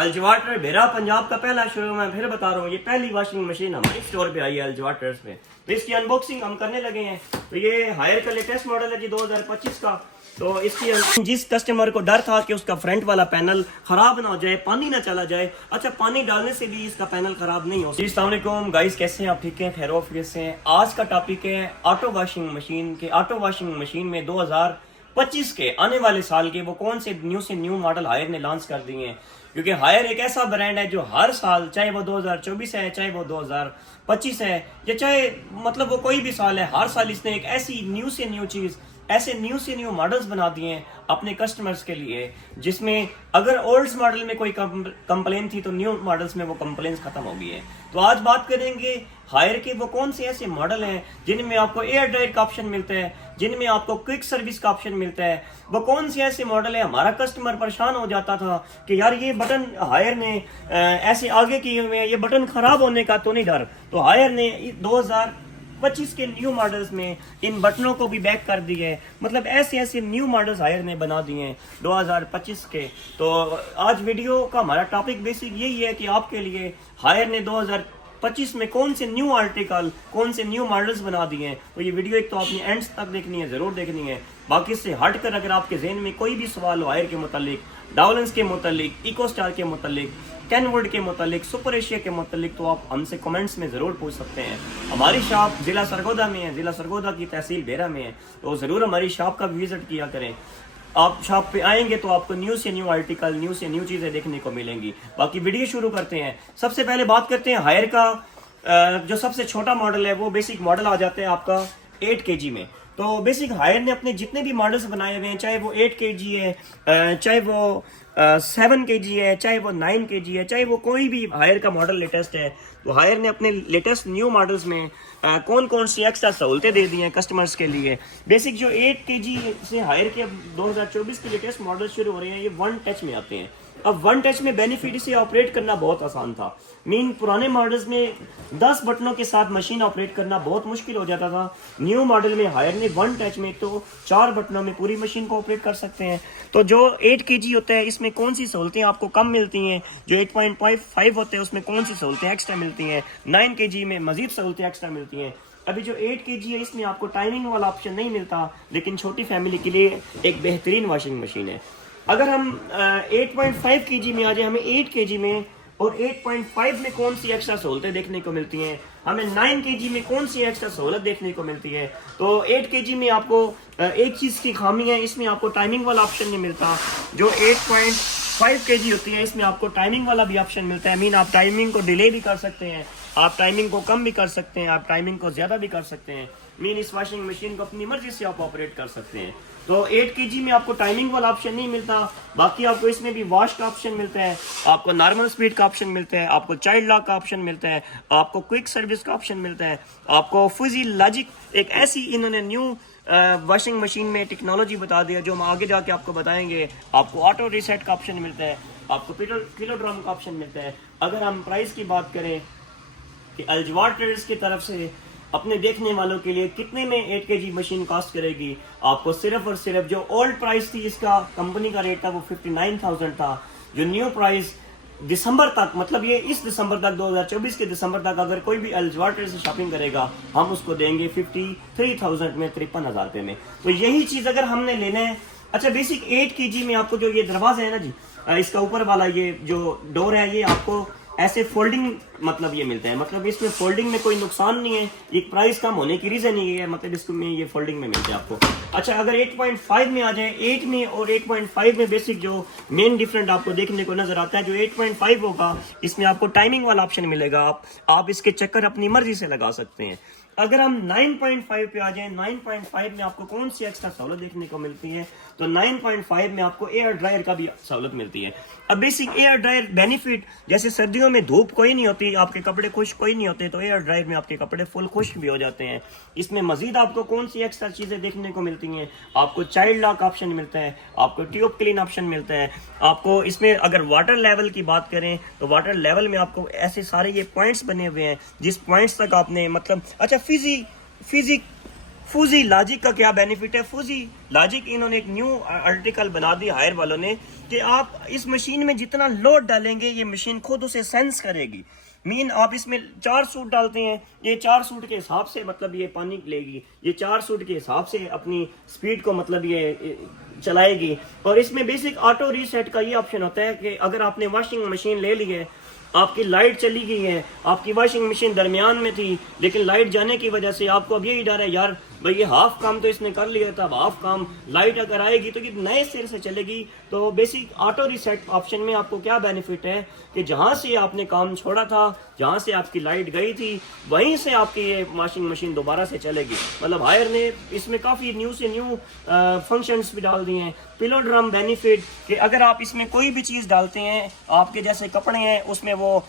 अल्जवाटर बेरा पंजाब का पहला शुरू मैं फिर बता रहा हूँ, ये पहली वॉशिंग मशीन हमारे स्टोर पे आई है अल्जवाटर्स पे। तो इसकी अनबॉक्सिंग हम करने लगे हैं। तो ये हायर का लेटेस्ट मॉडल है जी 2025 का। तो इसकी जिस कस्टमर को डर था कि उसका फ्रंट वाला पैनल खराब ना हो जाए, पानी ना चला जाए, अच्छा पानी डालने से भी इसका पैनल खराब नहीं हो। अस्सलाम वालेकुम गाइस, कैसे हैं आप? ठीक हैं, खैर ऑफियत से हैं। आज का टॉपिक है ऑटो वॉशिंग मशीन के। ऑटो वॉशिंग मशीन में 2025 के आने वाले साल के वो कौन से न्यू मॉडल हायर ने लॉन्च कर दिए हैं। क्योंकि हायर एक ऐसा ब्रांड है जो हर साल, चाहे वो 2024 है, चाहे वो 2025 है, या चाहे मतलब वो कोई भी साल है, हर साल इसने एक ऐसी न्यू से न्यू चीज, ऐसे न्यू से न्यू मॉडल्स बना दिए हैं अपने कस्टमर्स के लिए, जिसमें अगर ओल्ड मॉडल में कोई कंप्लेन थी तो न्यू मॉडल्स में वो कंप्लेंट्स खत्म हो गई है। तो आज बात करेंगे हायर के वो कौन से ऐसे मॉडल हैं जिनमें आपको एयर ड्रायर का ऑप्शन मिलता है, जिनमें आपको क्विक सर्विस का ऑप्शन मिलता है। वो कौन से ऐसे मॉडल है, हमारा कस्टमर परेशान हो जाता था कि यार ये बटन हायर ने ऐसे आगे किए हुए हैं, ये बटन खराब होने का तो नहीं डर। तो हायर ने 2025 के न्यू मॉडल्स में इन बटनों को भी बैक कर दिए है। मतलब ऐसे ऐसे न्यू मॉडल्स हायर ने बना दिए हैं 2025 के। तो आज वीडियो का हमारा टॉपिक बेसिक यही है कि आपके लिए हायर ने 2025 में कौन से न्यू आर्टिकल, कौन से न्यू मॉडल्स बना दिए हैं। तो ये वीडियो एक तो आपने एंड तक देखनी है, जरूर देखनी है। बाकी से हटकर अगर आपके जहन में कोई भी सवाल हो हायर के मुतालिक, डाउलेंस के मुतालिक, इको स्टार के मुतालिक, कैनवुड के मुतालिक, सुपर एशिया के मुतालिक, तो आप हमसे कमेंट्स में ज़रूर पूछ सकते हैं। हमारी शॉप ज़िला सरगोदा में है, ज़िला सरगोदा की तहसील बेरा में है। तो ज़रूर हमारी शॉप का विजिट किया करें। आप शॉप पे आएंगे तो आपको न्यू से न्यू आर्टिकल, न्यू से न्यू चीज़ें देखने को मिलेंगी। बाकी वीडियो शुरू करते हैं। सबसे पहले बात करते हैं हायर का। जो सबसे छोटा मॉडल है वो बेसिक मॉडल आ जाता है आपका 8 kg में। तो बेसिक हायर ने अपने जितने भी मॉडल्स बनाए हुए हैं, चाहे वो 8 kg है, चाहे वो 7 kg है, चाहे वो 9 kg है, चाहे वो कोई भी हायर का मॉडल लेटेस्ट है, तो हायर ने अपने लेटेस्ट न्यू मॉडल्स में कौन कौन सी एक्स्ट्रा सहूलतें दे दी हैं कस्टमर्स के लिए। बेसिक जो 8 kg से हायर के अब 2024 के लेटेस्ट मॉडल शुरू हो रहे हैं, ये 1 टच में आते हैं। अब 1 टच में बेनिफिट इसे ऑपरेट करना बहुत आसान था। पुराने मॉडल्स में 10 बटनों के साथ मशीन ऑपरेट करना बहुत मुश्किल हो जाता था। न्यू मॉडल में हायर ने 1 टच में तो 4 बटनों में पूरी मशीन को ऑपरेट कर सकते हैं। तो जो 8 kg होता है इसमें कौन सी सहूलतें आपको कम मिलती हैं, जो 8.5 होते हैं उसमें कौन सी सहूलतें एक्स्ट्रा मिलती हैं, 9 kg में मजीद सहूलतें एक्स्ट्रा मिलती हैं। अभी जो 8 kg है इसमें आपको टाइमिंग वाला ऑप्शन नहीं मिलता, लेकिन छोटी फैमिली के लिए एक बेहतरीन वॉशिंग मशीन है। अगर हम 8.5 kg में आ जाए, हमें 8 kg में और 8.5 में कौन सी एक्स्ट्रा सहूलतें देखने को मिलती हैं, हमें 9 kg में कौन सी एक्स्ट्रा सहूलत देखने को मिलती है। तो 8 kg में आपको एक चीज़ की खामी है, इसमें आपको टाइमिंग वाला ऑप्शन नहीं मिलता। जो 8.5 kg होती है इसमें आपको टाइमिंग वाला भी ऑप्शन मिलता है। आप टाइमिंग को डिले भी कर सकते हैं, आप टाइमिंग को कम भी कर सकते हैं, आप टाइमिंग को ज़्यादा भी कर सकते हैं। इस वॉशिंग मशीन को अपनी मर्जी से आप ऑपरेट कर सकते हैं। तो 8 kg में आपको टाइमिंग वाला ऑप्शन नहीं मिलता। बाकी आपको इसमें भी वॉश का ऑप्शन मिलता है, आपको नॉर्मल स्पीड का ऑप्शन मिलता है, आपको चाइल्ड लॉक का ऑप्शन मिलता है, आपको क्विक सर्विस का ऑप्शन मिलता है, आपको फिजी लॉजिक, एक ऐसी इन्होंने न्यू वॉशिंग मशीन में टेक्नोलॉजी बता दिया जो हम आगे जाके आपको बताएंगे। आपको ऑटो रीसेट का ऑप्शन मिलता है, आपको किलोड्राम का ऑप्शन मिलता है। अगर हम प्राइस की बात करें कि अल्जवाटर्स की तरफ से अपने देखने वालों के लिए कितने में 8 kg मशीन कॉस्ट करेगी, आपको सिर्फ और सिर्फ जो ओल्ड प्राइस थी, इसका कंपनी का रेट था वो 59,000 था। जो न्यू प्राइस दिसंबर तक, मतलब ये इस दिसंबर तक, 2024 के दिसंबर तक अगर कोई भी अल्जवाटर से शॉपिंग करेगा, हम उसको देंगे 53,000 में, 53,000 रुपये में। तो यही चीज़ अगर हमने लेना है। अच्छा, बेसिक 8 kg में आपको जो ये दरवाजा है ना जी, इसका ऊपर वाला ये जो डोर है, ये आपको ऐसे फोल्डिंग मतलब ये मिलता है। मतलब इसमें फोल्डिंग में कोई नुकसान नहीं है, एक प्राइस कम होने की रीजन ही है, मतलब इसको में ये फोल्डिंग में मिलते हैं आपको। अच्छा, अगर 8.5 में आ जाए, 8 में और 8.5 में बेसिक जो मेन डिफरेंट आपको देखने को नजर आता है, जो 8.5 होगा इसमें आपको टाइमिंग वाला ऑप्शन मिलेगा। आप इसके चक्कर अपनी मर्जी से लगा सकते हैं। अगर हम 9.5 पे आ जाए, 9.5 में आपको कौन सी एक्स्ट्रा सहूलत देखने को मिलती है, तो 9.5 में आपको एयर ड्रायर का भी सहूलत मिलती है। अब बेसिक एयर ड्रायर बेनिफिट, जैसे सर्दियों में धूप कोई नहीं होती, आपके कपड़े खुश्क कोई नहीं होते, तो एयर ड्रायर में आपके कपड़े फुल खुश्क भी हो जाते हैं। इसमें मजीद आपको कौन सी एक्स्ट्रा चीज़ें देखने को मिलती हैं, आपको चाइल्ड लॉक ऑप्शन मिलता है, आपको ट्यूब क्लीन ऑप्शन मिलता है, आपको इसमें अगर वाटर लेवल की बात करें तो वाटर लेवल में आपको ऐसे सारे ये पॉइंट्स बने हुए हैं जिस पॉइंट्स तक आपने मतलब, अच्छा फूजी लॉजिक का क्या बेनिफिट है? फूजी लॉजिक इन्होंने एक न्यू आर्टिकल बना दी हायर वालों ने कि आप इस मशीन में जितना लोड डालेंगे ये मशीन खुद उसे सेंस करेगी। मीन आप इसमें 4 सूट डालते हैं, ये 4 सूट के हिसाब से मतलब ये पानी लेगी, ये 4 सूट के हिसाब से अपनी स्पीड को मतलब ये चलाएगी। और इसमें बेसिक ऑटो रीसेट का ये ऑप्शन होता है कि अगर आपने वॉशिंग मशीन ले ली है, आपकी लाइट चली गई है, आपकी वॉशिंग मशीन दरमियान में थी लेकिन लाइट जाने की वजह से आपको अब यही डर है यार भाई ये हाफ काम तो इसने कर लिया था, अब हाफ काम लाइट अगर आएगी तो ये नए सिर से चलेगी। तो बेसिक ऑटो रीसेट ऑप्शन में आपको क्या बेनिफिट है कि जहां से आपने काम छोड़ा था, जहां से आपकी लाइट गई थी, वहीं से आपकी ये वॉशिंग मशीन दोबारा से चलेगी। मतलब हायर ने इसमें काफ़ी न्यू से न्यू फंक्शंस भी डाल दिए हैं। पिलो ड्रम बेनिफिट कि अगर आप इसमें कोई भी चीज़ डालते हैं, आपके जैसे कपड़े हैं उसमें वो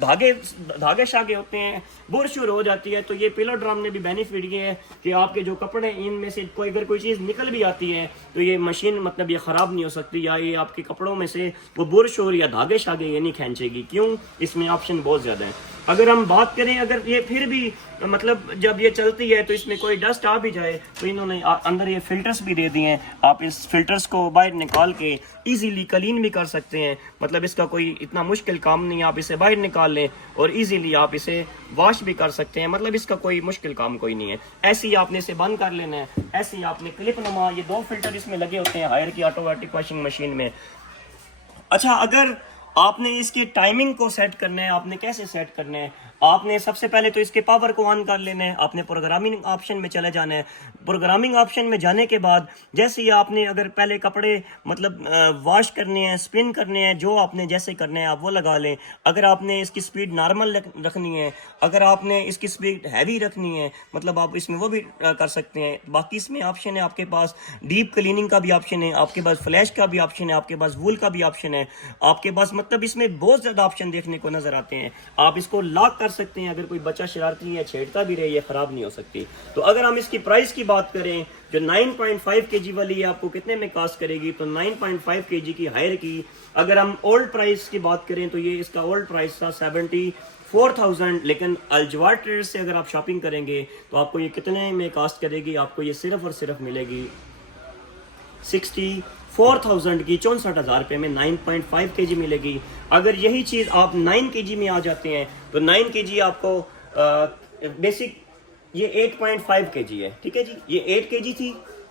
धागे शागे होते हैं, बुरशुर हो जाती है, तो ये पिलो ड्रम ने भी बेनिफिट ये है कि आपके जो कपड़े इनमें से कोई अगर कोई चीज़ निकल भी आती है तो ये मशीन मतलब ये ख़राब नहीं हो सकती, या ये आपके कपड़ों में से वो बुरशुर या धागे शागे ये नहीं खींचेगी। क्यों? इसमें ऑप्शन बहुत ज़्यादा है। अगर हम बात करें, अगर ये फिर भी मतलब जब ये चलती है तो इसमें कोई डस्ट आ भी जाए तो इन्होंने अंदर ये फिल्टर्स भी दे दिए हैं। आप इस फिल्टर्स को बाहर निकाल के इजीली क्लीन भी कर सकते हैं। मतलब इसका कोई इतना मुश्किल काम नहीं है, आप इसे बाहर निकाल लें और इजीली आप इसे वॉश भी कर सकते हैं। मतलब इसका कोई मुश्किल काम कोई नहीं है। ऐसे ही आपने इसे बंद कर लेना है, ऐसे ही आपने क्लिप नुमा, ये 2 फिल्टर इसमें लगे होते हैं हायर की ऑटोमेटिक वॉशिंग मशीन में। अच्छा, अगर आपने इसकी टाइमिंग को सेट करना है, आपने कैसे सेट करना है? आपने सबसे पहले तो इसके पावर को ऑन कर लेना है, आपने प्रोग्रामिंग ऑप्शन में चले जाना है। प्रोग्रामिंग ऑप्शन में जाने के बाद जैसे ही आपने अगर पहले कपड़े मतलब वॉश करने हैं, स्पिन करने हैं, जो आपने जैसे करने हैं आप वो लगा लें। अगर आपने इसकी स्पीड नॉर्मल रखनी है, अगर आपने इसकी स्पीड हैवी रखनी है, मतलब आप इसमें वो भी कर सकते हैं। बाकी इसमें ऑप्शन है आपके पास डीप क्लीनिंग का भी ऑप्शन है, आपके पास फ्लैश का भी ऑप्शन है, आपके पास वूल का भी ऑप्शन है, आपके पास मतलब इसमें बहुत ज़्यादा ऑप्शन देखने को नज़र आते हैं। आप इसको लॉक कर सकते हैं, अगर कोई बच्चा शरारती है छेड़ता भी रहे ये ख़राब नहीं हो सकती। तो अगर हम इसकी प्राइस की बात करें, जो 9.5 kg वाली है आपको कितने में कास्ट करेगी? तो 9.5 kg की हायर की अगर हम ओल्ड प्राइस की बात करें तो ये इसका ओल्ड प्राइस था 74,000, लेकिन अल्जवार ट्रेडर्स से अगर आप शॉपिंग करेंगे तो आपको ये कितने में कास्ट करेगी? आपको ये सिर्फ और सिर्फ मिलेगी 64,000 की, 64,000 रुपये में 9.5 kg मिलेगी। अगर यही चीज़ आप 9 kg में आ जाते हैं तो 9 kg आपको बेसिक ये 8.5 kg है, ठीक है जी। ये 8 kg थी,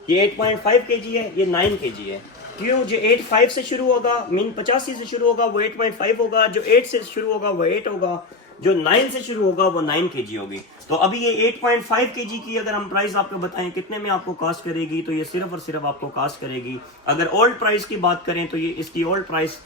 ये 8.5 kg है, ये 9 kg है। क्यों? जो 8.5 से शुरू होगा, मीन 85 से शुरू होगा वो 8.5 होगा, जो 8 से शुरू होगा वो 8 होगा, जो 9 से शुरू होगा वो 9 kg होगी। तो अभी ये 8.5 kg की अगर हम प्राइस आपको बताएं कितने में आपको कास्ट करेगी, तो ये सिर्फ और सिर्फ आपको कास्ट करेगी, अगर ओल्ड प्राइस की बात करें तो ये इसकी ओल्ड प्राइस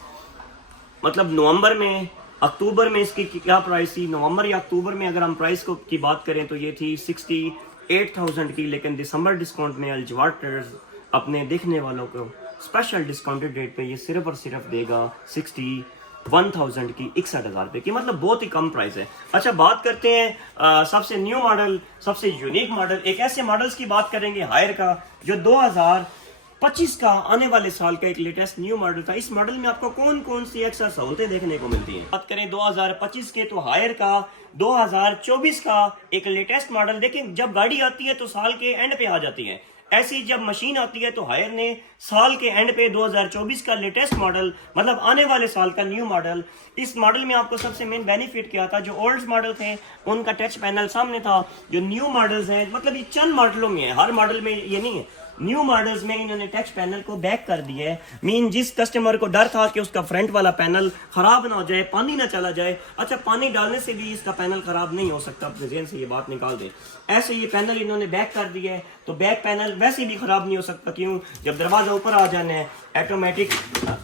मतलब नवंबर में, अक्टूबर में इसकी क्या प्राइस थी, नवंबर या अक्टूबर में अगर हम प्राइस को की बात करें तो ये थी 68,000 की। लेकिन दिसंबर डिस्काउंट में अल्जवार ट्रेडर्स अपने देखने वालों को स्पेशल डिस्काउंटेड रेट पे ये सिर्फ और सिर्फ देगा 61,000 की, 61,000 रुपये की। मतलब बहुत ही कम प्राइस है। अच्छा, बात करते हैं सबसे न्यू मॉडल, सबसे यूनिक मॉडल। एक ऐसे मॉडल्स की बात करेंगे हायर का जो 2025 का आने वाले साल का एक लेटेस्ट न्यू मॉडल था। इस मॉडल में आपको कौन कौन सी एक्स्ट्रा सहूलतें देखने को मिलती हैं? बात करें 2025 के तो हायर का 2024 का एक लेटेस्ट मॉडल। देखिए, जब गाड़ी आती है तो साल के एंड पे आ जाती है, ऐसी जब मशीन आती है तो हायर ने साल के एंड पे 2024 का लेटेस्ट मॉडल, मतलब आने वाले साल का न्यू मॉडल। इस मॉडल में आपको सबसे मेन बेनिफिट क्या था? जो ओल्ड मॉडल थे उनका टच पैनल सामने था, जो न्यू मॉडल्स हैं मतलब ये चंद मॉडलों में है, हर मॉडल में ये नहीं है, न्यू मॉडल्स में इन्होंने टच पैनल को बैक कर दिया है। मीन जिस कस्टमर को डर था कि उसका फ्रंट वाला पैनल खराब ना हो जाए, पानी ना चला जाए, अच्छा पानी डालने से भी इसका पैनल खराब नहीं हो सकता, अपने ज़हन से ये बात निकाल दें। ऐसे ये पैनल इन्होंने बैक कर दिया है तो बैक पैनल वैसे भी खराब नहीं हो सकता। क्यों? जब दरवाजा ऊपर आ जाना है, ऑटोमेटिक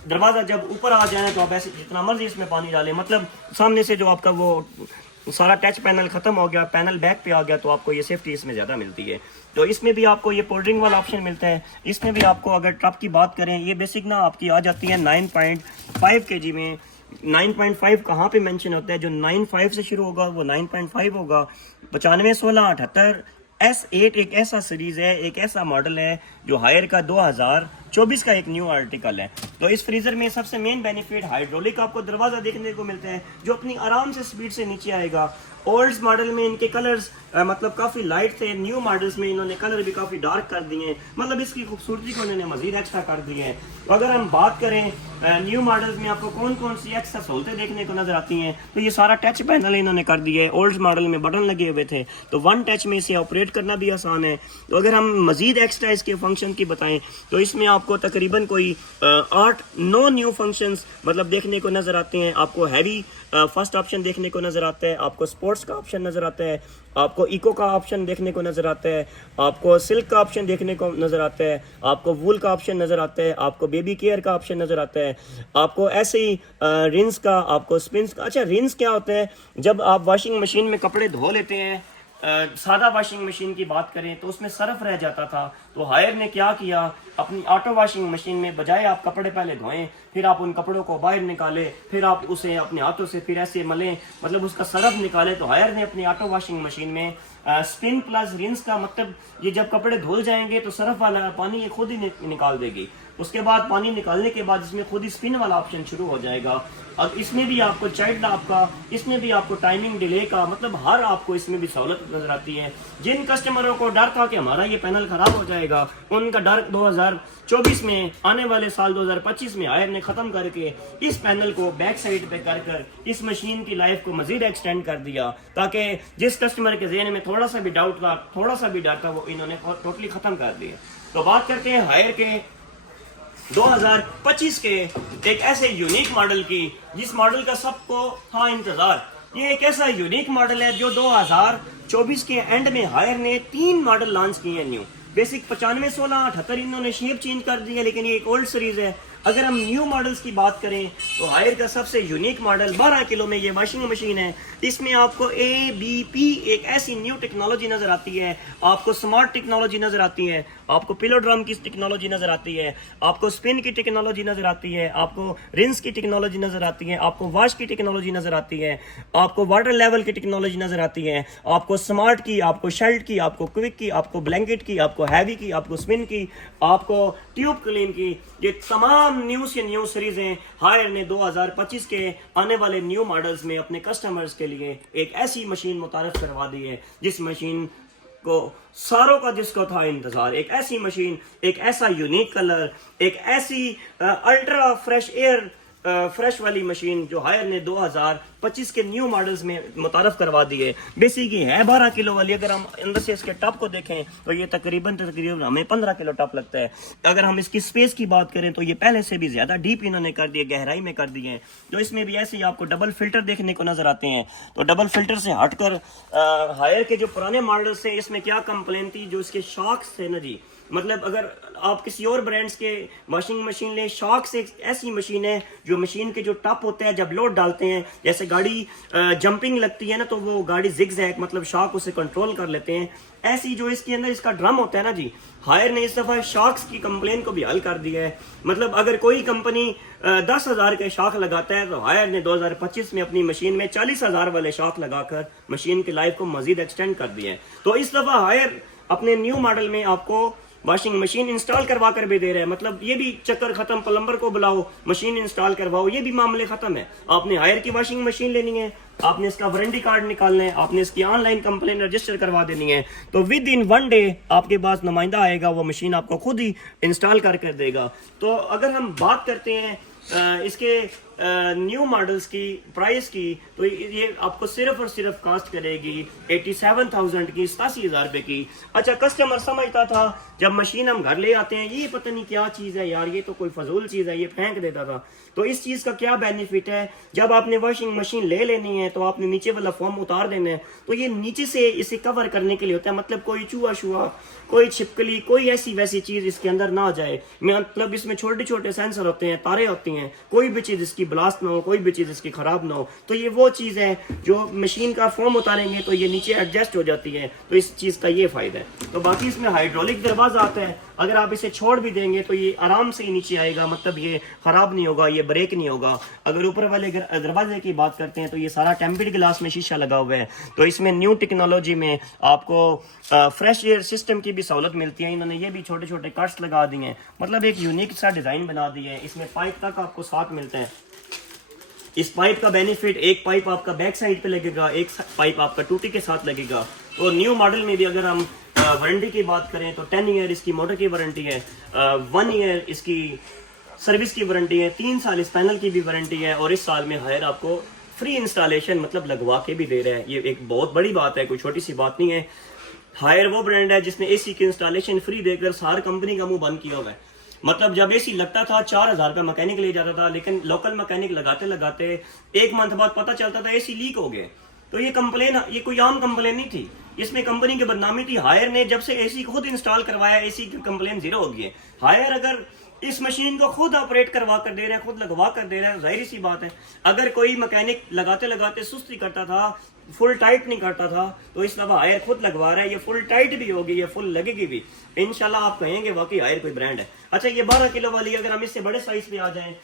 दरवाजा जब ऊपर आ जाना है तो आप ऐसे जितना मर्जी इसमें पानी डालें, मतलब सामने से जो आपका वो सारा टच पैनल खत्म हो गया, पैनल बैक पे आ गया, तो आपको ये सेफ्टी इसमें ज़्यादा मिलती है। तो इसमें भी आपको ये पोल्डरिंग वाला ऑप्शन मिलता है। इसमें भी आपको अगर ट्रप की बात करें, ये बेसिक ना आपकी आ जाती है 9.5 kg में। 9.5 कहाँ पे मेंशन होता है? जो 9.5 से शुरू होगा वो 9.5 होगा। 95 16 78 S8 एक ऐसा सीरीज है, एक ऐसा मॉडल है जो हायर का 2024 का एक न्यू आर्टिकल है। तो इस फ्रीजर में सबसे मेन बेनिफिट हाइड्रोलिक आपको दरवाजा देखने को मिलता है जो अपनी आराम से स्पीड से नीचे आएगा। ओल्ड मॉडल में इनके कलर्स मतलब काफ़ी लाइट थे, न्यू मॉडल्स में इन्होंने कलर भी काफ़ी डार्क कर दिए हैं, मतलब इसकी खूबसूरती को इन्होंने मजीद एक्स्ट्रा कर दी है। तो अगर हम बात करें न्यू मॉडल्स में आपको कौन कौन सी एक्स्ट्रा सहूलतें देखने को नजर आती हैं, तो ये सारा टच पैनल इन्होंने कर दिया है। ओल्ड मॉडल में बटन लगे हुए थे तो वन टच में इसे ऑपरेट करना भी आसान है। तो अगर हम मजीद एक्स्ट्रा इसके फंक्शन की बताएं तो इसमें आपको तकरीबन कोई 8-9 न्यू फंक्शंस मतलब देखने को नजर आते हैं। आपको हैवी फर्स्ट ऑप्शन देखने को नजर आता है, आपको स्पोर्ट्स का ऑप्शन नजर आता है, आपको इको का ऑप्शन देखने को नजर आता है, आपको सिल्क का ऑप्शन देखने को नजर आता है, आपको वूल का ऑप्शन नजर आता है, आपको बेबी केयर का ऑप्शन नजर आता है, आपको ऐसे ही रिंस का, आपको स्पिन्स का। अच्छा, रिंस क्या होता है? जब आप वॉशिंग मशीन में कपड़े धो लेते हैं, सादा वॉशिंग मशीन की बात करें तो उसमें सरफ रह जाता था, तो हायर ने क्या किया, अपनी ऑटो वॉशिंग मशीन में बजाय आप कपड़े पहले धोएं फिर आप उन कपड़ों को बाहर निकालें फिर आप उसे अपने हाथों से फिर ऐसे मलें, मतलब उसका सरफ निकालें, तो हायर ने अपनी ऑटो वॉशिंग मशीन में स्पिन प्लस रिंस का मतलब ये जब कपड़े धुल जाएंगे तो सरफ वाला पानी ये खुद ही निकाल देगी। उसके बाद पानी निकालने के बाद इसमें खुद ही स्पिन वाला ऑप्शन शुरू हो जाएगा। अब इसमें भी आपको चाइल्ड आपका, इसमें भी आपको टाइमिंग डिले का, मतलब हर आपको इसमें भी सहूलत नजर आती है। जिन कस्टमरों को डर था कि हमारा ये पैनल खराब हो जाएगा, उनका डर 2024 में, आने वाले साल 2025 में हायर ने खत्म करके इस पैनल को बैक साइड पे कर इस मशीन की लाइफ को मजीद एक्सटेंड कर दिया, ताकि जिस कस्टमर के ज़हन में थोड़ा सा भी डाउट था, थोड़ा सा भी डर था, वो इन्होंने टोटली खत्म कर दिया। तो बात करते हैं हायर के 2025 के एक ऐसे यूनिक मॉडल की जिस मॉडल का सबको था इंतजार। ये एक ऐसा यूनिक मॉडल है जो 2024 के एंड में हायर ने 3 मॉडल लॉन्च किए हैं न्यू। बेसिक 95, 16, 78 इन्होंने शेप चेंज कर दी है, लेकिन ये एक ओल्ड सीरीज है। अगर हम न्यू मॉडल्स की बात करें तो हायर का सबसे यूनिक मॉडल 12 किलो में ये वॉशिंग मशीन है। इसमें आपको ABP एक ऐसी न्यू टेक्नोलॉजी नजर आती है, आपको स्मार्ट टेक्नोलॉजी नजर आती है, आपको पिलो ड्रम की टेक्नोलॉजी नजर आती है, आपको स्पिन की टेक्नोलॉजी नजर आती है, आपको रिंस की टेक्नोलॉजी नजर आती है, आपको वॉश की टेक्नोलॉजी नजर आती है, आपको वाटर लेवल की टेक्नोलॉजी नजर आती है, आपको स्मार्ट की, आपको शेल्ट की, आपको क्विक की, आपको ब्लैंकेट की, आपको हैवी की, आपको स्पिन की, आपको ट्यूब क्लीन की। ये तमाम न्यू से न्यू सीरीजें हायर ने 2025 के आने वाले न्यू मॉडल्स में अपने कस्टमर्स के लिए एक ऐसी मशीन मुतारफ करवा दी है जिस मशीन को सारों का जिसको था इंतजार। एक ऐसी मशीन, एक ऐसा यूनिक कलर, एक ऐसी अल्ट्रा फ्रेश एयर फ्रेश वाली मशीन जो हायर ने 2025 के न्यू मॉडल्स में मुतारफ करवा दी है। बेसिक है 12 किलो वाली। अगर हम अंदर से इसके टॉप को देखें तो ये तकरीबन हमें 15 किलो टॉप लगता है। अगर हम इसकी स्पेस की बात करें तो ये पहले से भी ज्यादा डीप इन्होंने कर दिए, गहराई में कर दिए हैं। तो इसमें भी ऐसे ही आपको डबल फिल्टर देखने को नजर आते हैं। तो डबल फिल्टर से हटकर हायर के जो पुराने मॉडल्स थे इसमें क्या कंप्लेन थी, जो इसके शॉक्स थे ना जी, मतलब अगर आप किसी और ब्रांड्स के वॉशिंग मशीन लें, शॉक्स एक ऐसी मशीन है जो मशीन के जो टॉप होते हैं जब लोड डालते हैं, जैसे गाड़ी जंपिंग लगती है ना तो वो गाड़ी जिगजैग मतलब शॉक उसे कंट्रोल कर लेते हैं। ऐसी जो इसके अंदर इसका ड्रम होता है ना जी, हायर ने इस दफा शॉक्स की कंप्लेन को भी हल कर दिया है। मतलब अगर कोई कंपनी 10,000 के शॉक लगाता है तो हायर ने 2025 में अपनी मशीन में 40,000 वाले शॉक लगाकर मशीन की लाइफ को मजीद एक्सटेंड कर दिया है। तो इस दफा हायर अपने न्यू मॉडल में आपको वॉशिंग मशीन इंस्टॉल करवा कर भी दे रहे हैं। मतलब ये भी चक्कर खत्म, प्लम्बर को बुलाओ, मशीन इंस्टॉल करवाओ, ये भी मामले खत्म है। आपने हायर की वॉशिंग मशीन लेनी है, आपने इसका वारंटी कार्ड निकालना है, आपने इसकी ऑनलाइन कंप्लेन रजिस्टर करवा देनी है, तो विद इन 1 डे आपके पास नुमाइंदा आएगा, वो मशीन आपको खुद ही इंस्टॉल कर देगा। तो अगर हम बात करते हैं इसके न्यू मॉडल्स की प्राइस की, तो ये आपको सिर्फ और सिर्फ कास्ट करेगी 87,000 की, 87,000 रुपए की। अच्छा, कस्टमर समझता था जब मशीन हम घर ले आते हैं ये पता नहीं क्या चीज़ है यार, ये तो कोई फजूल चीज़ है, ये फेंक देता था। तो इस चीज़ का क्या बेनिफिट है, जब आपने वॉशिंग मशीन ले लेनी है तो आपने नीचे वाला फॉर्म उतार देना है, तो ये नीचे से इसे कवर करने के लिए होता है। मतलब कोई चूहा शुआ, कोई छिपकली, कोई ऐसी वैसी चीज़ इसके अंदर ना आ जाए। मतलब इसमें छोटे छोटे सेंसर होते हैं, तारे होती हैं, कोई भी चीज़ इसकी इसकी ब्लास्ट ना हो, कोई भी चीज़ इसकी ख़राब ना हो। तो ये वो चीज़ है जो मशीन का फोम उतारेंगे तो ये नीचे एडजस्ट हो जाती है, तो इस चीज़ का ये फ़ायदा है। तो बाकी इसमें हाइड्रोलिक दरवाज़ा आता है, अगर आप इसे छोड़ भी देंगे तो ये आराम से ही नीचे आएगा, मतलब ये ख़राब नहीं होगा, ये ब्रेक नहीं होगा। अगर ऊपर वाले दरवाजे की बात करते हैं तो ये सारा टेम्पर्ड ग्लास में शीशा लगा हुआ है। तो इसमें न्यू टेक्नोलॉजी में आपको फ्रेश एयर सिस्टम की भी सहूलत मिलती है। इन्होंने ये भी छोटे छोटे कट्स लगा दिए हैं, मतलब एक यूनिक सा डिज़ाइन बना दिया है। इसमें पाइप तक आपको साथ मिलते हैं। इस पाइप का बेनिफिट, एक पाइप आपका बैक साइड पे लगेगा, एक पाइप आपका टूटी के साथ लगेगा। तो न्यू मॉडल में भी अगर हम वारंटी की बात करें तो 10 ईयर इसकी मोटर की वारंटी है, 1 ईयर इसकी सर्विस की वारंटी है, 3 साल इस पैनल की भी वारंटी है, और इस साल में हायर आपको फ्री इंस्टॉलेशन मतलब लगवा के भी दे रहा है। ये एक बहुत बड़ी बात है, कोई छोटी सी बात नहीं है। हायर वो ब्रांड है जिसने एसी की इंस्टॉलेशन फ्री देकर सार कंपनी का मुंह बंद किया हुआ है। मतलब जब एसी लगता था 4000 रुपये मैकेनिक ले जाता था, लेकिन लोकल मैकेनिक लगाते लगाते 1 मंथ बाद पता चलता था एसी लीक हो गए। तो ये कंप्लेन, ये कोई आम कंप्लेन नहीं थी, इसमें कंपनी की बदनामी थी। हायर ने जब से एसी खुद इंस्टॉल करवाया, एसी की कंप्लेन जीरो हो गई है। हायर अगर इस मशीन को खुद ऑपरेट करवा कर दे रहे हैं, खुद लगवा कर दे रहे हैं, जाहिर सी बात है अगर कोई मैकेनिक लगाते लगाते सुस्ती करता था, फुल टाइट नहीं करता था, तो इस दफा हायर खुद लगवा रहा है। ये फुल टाइट भी होगी, ये फुल लगेगी भी इंशाल्लाह। आप कहेंगे वाकई हायर कोई ब्रांड है। अच्छा, ये 12 किलो वाली, अगर हम इससे बड़े साइज पे आ जाएं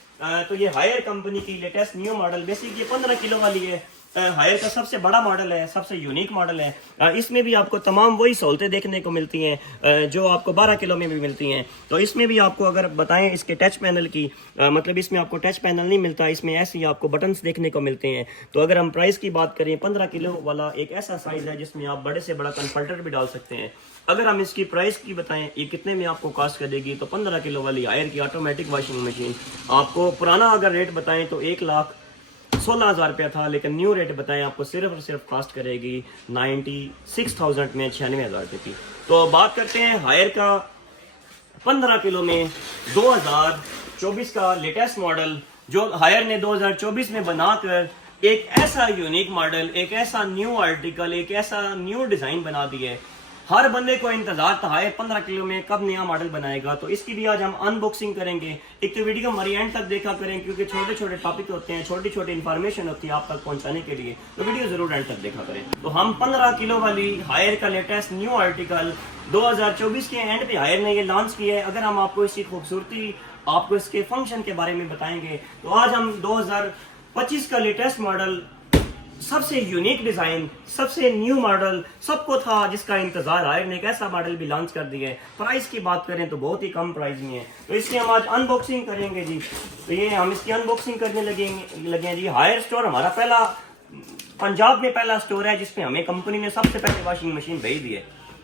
तो ये हायर कंपनी की लेटेस्ट न्यू मॉडल, बेसिक ये 15 किलो वाली है। हायर का सबसे बड़ा मॉडल है, सबसे यूनिक मॉडल है। इसमें भी आपको तमाम वही सहूलतें देखने को मिलती हैं जो आपको 12 किलो में भी मिलती हैं। तो इसमें भी आपको अगर बताएं इसके टच पैनल की, मतलब इसमें आपको टच पैनल नहीं मिलता, इसमें ऐसे ही आपको बटन्स देखने को मिलते हैं। तो अगर हम प्राइस की बात करें, 15 किलो वाला एक ऐसा साइज है जिसमें आप बड़े से बड़ा कन्वर्टर भी डाल सकते हैं। अगर हम इसकी प्राइस की बताएं ये कितने में आपको कॉस्ट करेगी, तो 15 किलो वाली हायर की ऑटोमेटिक वॉशिंग मशीन आपको पुराना अगर रेट बताएं तो 1,16,000 रुपया था, लेकिन न्यू रेट बताएं आपको सिर्फ और सिर्फ कॉस्ट करेगी 96,000 में, 96,000 रुपये की। तो बात करते हैं हायर का 15 किलो में 2024 का लेटेस्ट मॉडल, जो हायर ने 2024 में बनाकर एक ऐसा यूनिक मॉडल, एक ऐसा न्यू आर्टिकल, एक ऐसा न्यू डिज़ाइन बना दिया है। हर बंदे को इंतजार था हायर 15 किलो में कब नया मॉडल बनाएगा। तो इसकी भी आज हम अनबॉक्सिंग करेंगे। एक तो वीडियो हमारी एंड तक देखा करें, क्योंकि छोटे छोटे टॉपिक होते हैं, छोटी छोटी इन्फॉर्मेशन होती है आप तक पहुंचाने के लिए, तो वीडियो जरूर एंड तक देखा करें। तो हम 15 किलो वाली हायर का लेटेस्ट न्यू आर्टिकल 2024 के एंड पे हायर ने ये लॉन्च किया है। अगर हम आपको इसकी खूबसूरती, आपको इसके फंक्शन के बारे में बताएंगे, तो आज हम 2025 का लेटेस्ट मॉडल, सबसे यूनिक डिजाइन, सबसे न्यू मॉडल, सबको था जिसका इंतजार, हायर ने एक ऐसा मॉडल भी लॉन्च कर दिया है। प्राइस की बात करें तो बहुत ही कम प्राइस में है, तो इसकी हम आज अनबॉक्सिंग करेंगे जी। तो ये हम इसकी अनबॉक्सिंग करने लगे हैं जी। हायर स्टोर हमारा पहला, पंजाब में पहला स्टोर है जिसमें हमें कंपनी ने सबसे पहले वॉशिंग मशीन भेज दी है।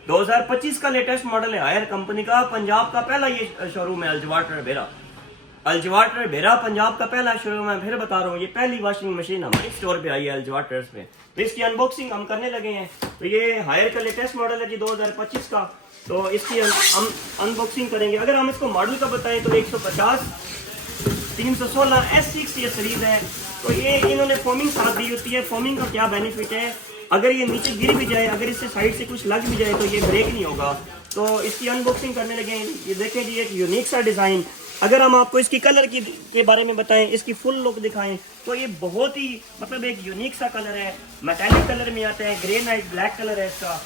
2025 का लेटेस्ट मॉडल है हायर कंपनी का, पंजाब का पहला ये शोरूम है अल्जवाटर बेरा। अल्जवाटर बेरा पंजाब का पहला शोरूम है। फिर बता रहा हूँ, ये पहली वॉशिंग मशीन हमारे स्टोर पे आई है अल्जवाटर्स पे। तो इसकी अनबॉक्सिंग हम करने लगे हैं। तो ये हायर का लेटेस्ट मॉडल है जी 2025 का, तो इसकी हम अनबॉक्सिंग करेंगे। अगर हम इसको मॉडल का बताएं तो 150 316 S6 ये सीरीज है। तो ये इन्होंने फोमिंग साथ दी होती है। फोमिंग का क्या बेनिफिट है, अगर ये नीचे गिर भी जाए, अगर इससे साइड से कुछ लग भी जाए तो ये ब्रेक नहीं होगा। तो इसकी अनबॉक्सिंग करने लगे हैं। ये देखें जी, एक यूनिक सा डिज़ाइन। अगर हम आपको इसकी कलर के बारे में बताएं, इसकी फुल लुक दिखाएं, तो ये बहुत ही मतलब एक यूनिक सा कलर है, मेटालिक कलर में आता है, ग्रे नाइट ब्लैक कलर है इसका।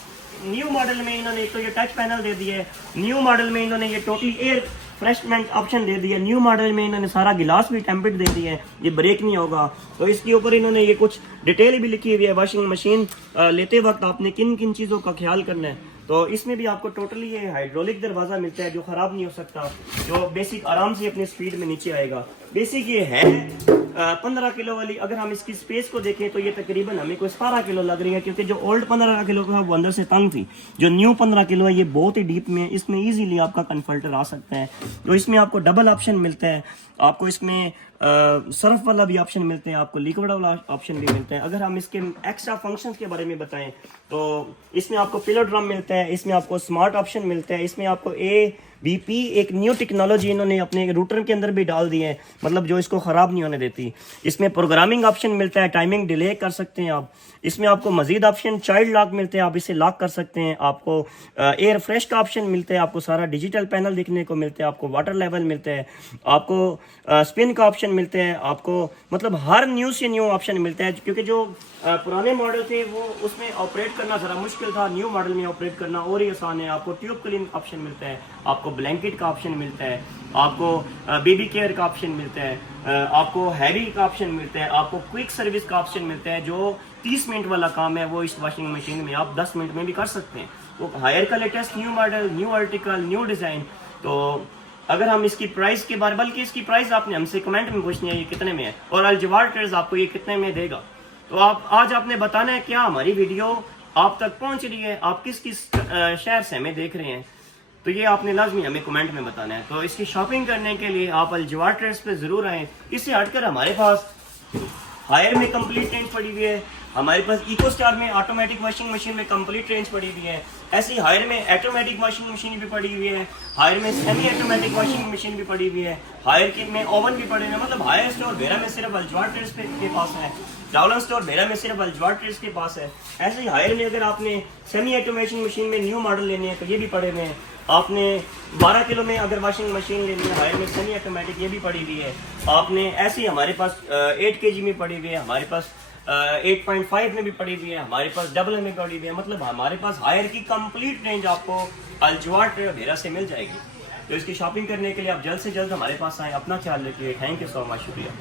न्यू मॉडल में इन्होंने एक तो ये टच पैनल दे दिया है, न्यू मॉडल में इन्होंने ये टोटली एयर फ्रेशमेंट ऑप्शन दे दिया, न्यू मॉडल में इन्होंने सारा गिलास भी टेम्पर्ड दे दिया है, ये ब्रेक नहीं होगा। तो इसके ऊपर इन्होंने ये कुछ डिटेल भी लिखी हुई है, वॉशिंग मशीन लेते वक्त आपने किन किन चीज़ों का ख्याल करना है। तो इसमें भी आपको टोटली ये हाइड्रोलिक दरवाज़ा मिलता है जो ख़राब नहीं हो सकता, जो बेसिक आराम से अपनी स्पीड में नीचे आएगा। बेसिक ये है 15 किलो वाली। अगर हम इसकी स्पेस को देखें तो ये तकरीबन हमें कोई 17 किलो लग रही है, क्योंकि जो ओल्ड 15 किलो का वो अंदर से तंग थी। जो न्यू 15 किलो है ये बहुत ही डीप में, इसमें इजीली आपका कन्वर्टर आ सकता है। तो इसमें आपको डबल ऑप्शन मिलता है, आपको इसमें सर्फ वाला भी ऑप्शन मिलते हैं, आपको लिक्विड वाला ऑप्शन भी मिलता है। अगर हम इसके एक्स्ट्रा फंक्शंस के बारे में बताएं तो इसमें आपको पिलर ड्रम मिलता है, इसमें आपको स्मार्ट ऑप्शन मिलता है, इसमें आपको बीपी एक न्यू टेक्नोलॉजी इन्होंने अपने रूटर के अंदर भी डाल दी है, मतलब जो इसको ख़राब नहीं होने देती। इसमें प्रोग्रामिंग ऑप्शन मिलता है, टाइमिंग डिले कर सकते हैं आप। इसमें आपको मजीद ऑप्शन चाइल्ड लॉक मिलते हैं, आप इसे लॉक कर सकते हैं। आपको एयर फ्रेश का ऑप्शन मिलता है, आपको सारा डिजिटल पैनल देखने को मिलता है, आपको वाटर लेवल मिलता है, आपको स्पिन का ऑप्शन मिलता है, आपको मतलब हर न्यू से न्यू ऑप्शन मिलता है। क्योंकि जो पुराने मॉडल थे वो उसमें ऑपरेट करना ज़रा मुश्किल था, न्यू मॉडल में ऑपरेट करना और ही आसान है। आपको ट्यूब क्लीन का ऑप्शन मिलता है, आपको ब्लैंकेट का ऑप्शन मिलता है, आपको बेबी केयर का ऑप्शन मिलता है, आपको हैवी का ऑप्शन मिलता है, आपको क्विक सर्विस का ऑप्शन मिलता है। जो 30 मिनट वाला काम है वो इस वॉशिंग मशीन में आप 10 मिनट में भी कर सकते हैं। वो हायर का latest new model, new article, new design. तो अगर हम इसकी प्राइस के बारे, बल्कि इसकी प्राइस आपने हमसे कमेंट में पूछनी है ये कितने में है और अल-जवार ट्रेडर्स आपको ये कितने में देगा। तो आप आज आपने बताना है क्या हमारी वीडियो आप तक पहुंच रही है, आप किस किस शहर से हमें देख रहे हैं, तो ये आपने लाजमी हमें कमेंट में बताना है। तो इसकी शॉपिंग करने के लिए आप अल-जवार ट्रेडर्स पे ज़रूर आएँ। इससे हटकर हमारे पास हायर में कंप्लीट रेंज पड़ी हुई है, हमारे पास इको स्टार में ऑटोमेटिक वॉशिंग मशीन में कंप्लीट रेंज पड़ी हुई है, ऐसी हायर में ऑटोमेटिक वॉशिंग मशीन भी पड़ी हुई है, हायर में सेमी ऑटोमेटिक वॉशिंग मशीन भी पड़ी हुई है, हायर के में ओवन भी पड़े हुए हैं। मतलब हायर स्टोर बेरा में सिर्फ अल-जवार ट्रेडर्स के पास है, डाउलन स्टोर बेरा में सिर्फ अल-जवार ट्रेडर्स के पास है। ऐसे ही हायर में अगर आपने सेमी ऑटोमेशन मशीन में न्यू मॉडल लेने हैं तो ये भी पड़े हुए हैं। आपने 12 किलो में अगर वॉशिंग मशीन लेनी है हायर में सेमी ऑटोमेटिक, ये भी पड़ी हुई है। आपने ऐसी हमारे पास 8 kg में पड़ी हुई है, हमारे पास 8.5 में भी पड़ी हुई है, हमारे पास डबल में पड़ी हुई है। मतलब हमारे पास हायर की कंप्लीट रेंज आपको अल-जवार ट्रेडर्स बेरा से मिल जाएगी। तो इसकी शॉपिंग करने के लिए आप जल्द से जल्द हमारे पास आएँ। अपना ख्याल रखिए। थैंक यू सो मच, शुक्रिया।